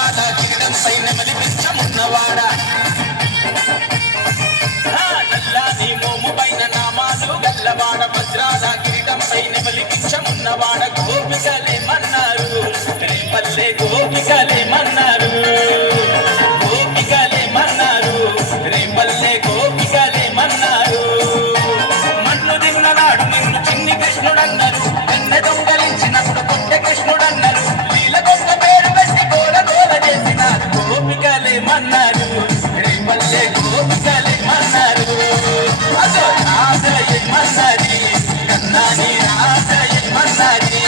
వజ్రాల కిరీటం పైన మలిపించమున్నవాడ నల్లాని మోము పైన నామాలు గల్లవాడ వజ్రాల కిరీటం పైన మలిపించమున్నవాడ గోపికలేమన్నారు రేపల్లె గోపికలేమన్నారు గోపికలేమన్నారు రేపల్లె గోపికలేమన్నారు మన్ను తిన్ననాడు నిన్ను చిన్ని కృష్ణుడన్నారు వెన్నె దొంగలించినప్పుడు కొట్ట కృష్ణుడన్నారు లీల దొంగ పేరు పెట్టి గోల గోల చేసినారు గోపికలేమన్నారు రేపల్లె గోపికలేమన్నారు అదో రాజయమన్నది కన్నాని రాజయమన్నది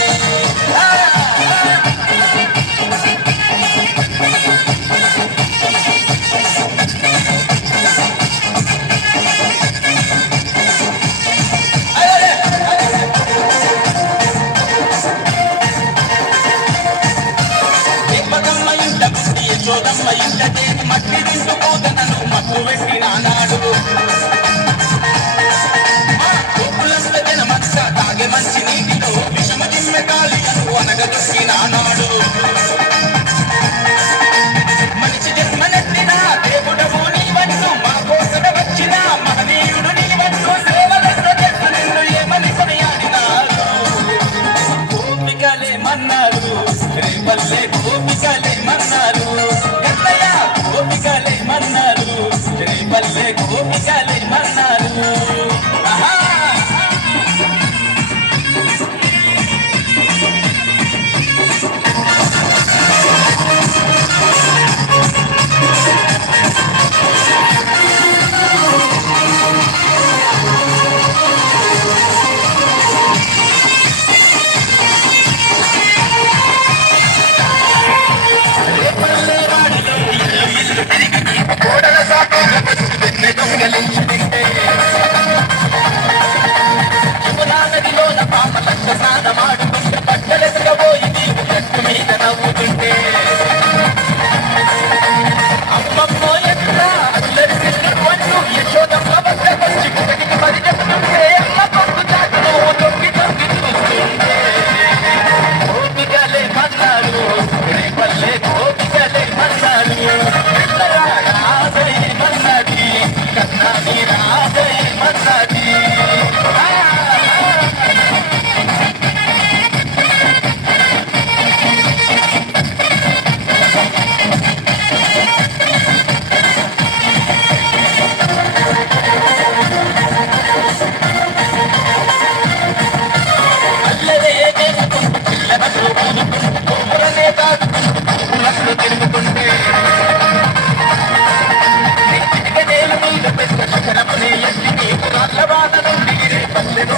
యశోదమ్మ ఇంట చేసి మట్టి తింటూ పోతనను మత్తు పెట్టినాడు గోకులంత జనమంతా తాగే మంచి నీటిలో విషమ దిమ్మె కాలికను అనగదొక్కినాడు మనిషి జన్మనెత్తిన దేవుడవు నీవంటూ మా కోసన వచ్చిన మహనీయుడు నీవంటూ సేవలెన్నో చేసిన నిన్ను ఏమని కొనియాడినారు గోపికలేమన్నారు రేపల్లె గోపికలేమన్నారు గోపికలేమన్నారు రేపల్లె గోపికలేమన్నారు నదిలోన పాపలంత సాధమాడుతుంటే బట్టలెసగబోయి నీవు గట్టు మీద నవ్వుతుంటే అమ్మమ్మో ఎట్లా అల్లరి కృష్ణుడు అంటూ యశోదమ్మ బద్దకొచ్చి కుటకి మరి చెప్తుంటే అమ్మ కొట్టు చాటును తొక్కి తొక్కి చూస్తుంటే గోపికలేమన్నారు రేపల్లె గోపికలేమన్నారు రాజయమన్నది కన్నాని రాజయమన్నది తిరుగుతుంటే శిఖరముని ఎత్తి నీకు రాళ్ళ బాధ నుండి రేపల్లెను